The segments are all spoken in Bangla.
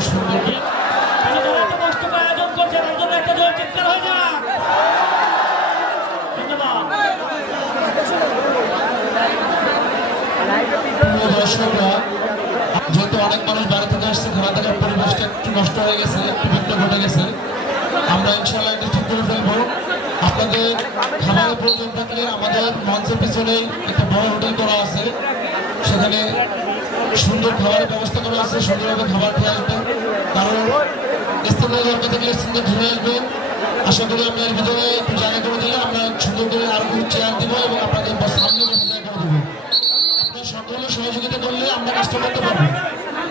সুন্দর একটা প্রিয় দর্শকরা যেহেতু অনেক মানুষ বাইরে থেকে আসছে খেলা দেখার পরিবেশটা একটু নষ্ট হয়ে গেছে একটু বিঘ্ন ঘটে গেছে আমরা ইনশাল্লাহ এটা ঠিক করে ফেলব আপনাদের খাবারের প্রয়োজন থাকলে আমাদের মঞ্চের পিছনেই একটা বড় হোটেল করা আছে। সেখানে সুন্দর খাবারের ব্যবস্থা করা আছে সুন্দরভাবে খাবার খেয়ে আসবেন কারণ স্থানীয় দরকার থেকে সুন্দর ঘুরে আসবেন আশা করি আপনার ভিতরে একটু জায়গা করে দিলে আমরা সুন্দর করে আরও চেয়ার দিব এবং আপনাদের সামনে সহযোগিতা করলে আমরা কাজটা করতে পারব।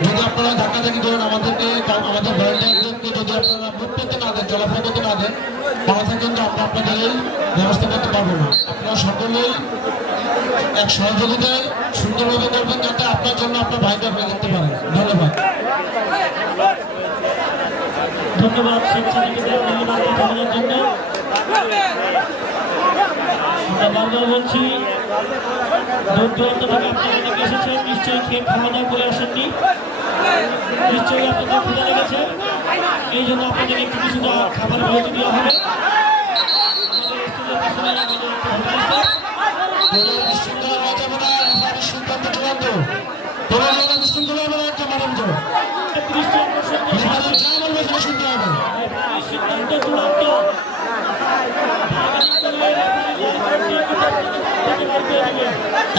যদি আপনারা ধাক্কাধাক্কি করেন আমাদেরকে, আমাদের আপনারা করতে তাহলে কিন্তু আমরা ব্যবস্থা করতে পারব না। আপনারা সকলেই এক সহযোগিতায় সুন্দরভাবে করবেন যাতে আপনার জন্য আপনার ভাইটা আপনি পারেন। ধন্যবাদ। ধন্যবাদ স্বেচ্ছাসেবীদের মূল্যবান বলছি, দূর দূরান্ত থেকে এসেছেন, নিশ্চয়ই খেয়ে খাওয়া দাওয়া করে আসেননি। নিশ্চয়ই আপনাদের ক্ষুদা লেগেছে। এই জন্য আপনাদের একটু কিছুটা খাবার বিরতি দেওয়া হবে। বিশৃঙ্খলা যাবে না রেফারির সিদ্ধান্ত চূড়ান্ত বিশৃঙ্খলা হবে না একটা মানব একত্রিশ জন সদস্য রেফারি যা বলবে সেটা শুনতে হবে সিদ্ধান্ত চূড়ান্ত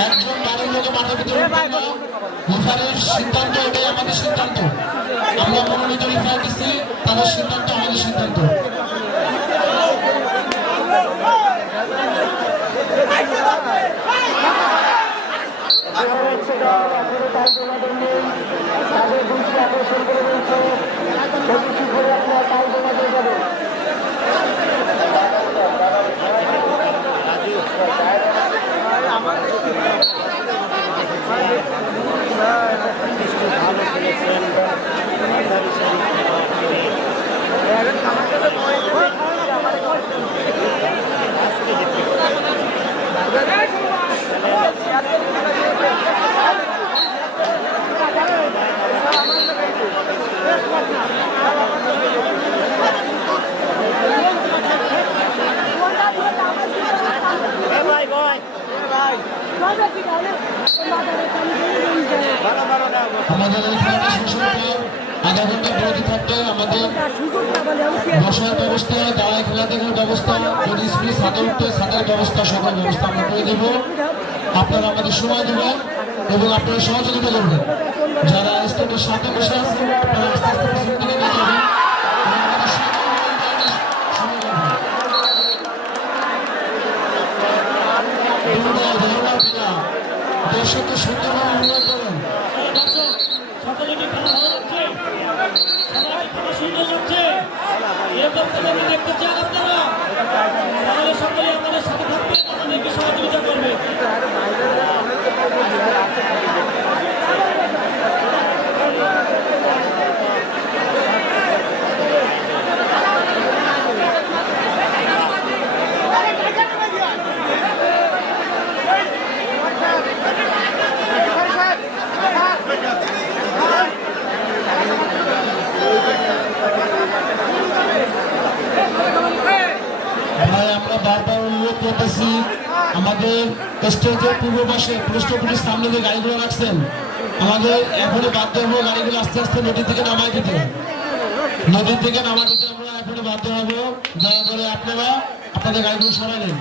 একজন বাড়ির লোকে মাথার ভিতরে উঠবেন না রেফারির সিদ্ধান্ত এটাই আমাদের সিদ্ধান্ত। আমরা মনোনীত রেফারি দিচ্ছি তাদের সিদ্ধান্ত আমাদের সিদ্ধান্ত। আমাদের এই থাকবে। আমাদের বসার ব্যবস্থা, দাঁড়ায় খেলা ব্যবস্থা ছাদে উঠতে ছাদের ব্যবস্থা, সকল ব্যবস্থা করে দেব। আপনারা আমাদের সময় দেবেন এবং আপনারা সহযোগিতা করবেন। যারা স্টেটের সাথে বসে আছেন আস্তে আস্তে পিছন দিকে নিয়ে যাবেন এবং আমাদের সামনে সময় দেবেন। ধন্যবাদ, ধন্যবাদ দিলাম। দর্শককে সুন্দরভাবে অনুরোধ করেন দর্শক, সকলে কি খেলা ভালো লাগছে? সবার কি খেলা সুন্দর লাগছে? এরকম খেলা কি দেখতে চান আপনারা? তাহলে সকলে আমাদের সাথে থাকবেন, আমাদেরকে সহযোগিতা করবেন। ভাই, আমরা বারবার অনুরোধ করতেছি, আমাদের স্টেজের পূর্ব পাশে পুলিশ সামনে যে গাড়িগুলো রাখছেন, আমাদের এখনই বাধ্য হব গাড়িগুলো আস্তে আস্তে নদীর থেকে নামাই দিতে। নদীর থেকে নামাই দিতে আমরা এখনই বাধ্য হব। দয়া করে আপনারা আপনাদের গাড়িগুলো সরাই নেন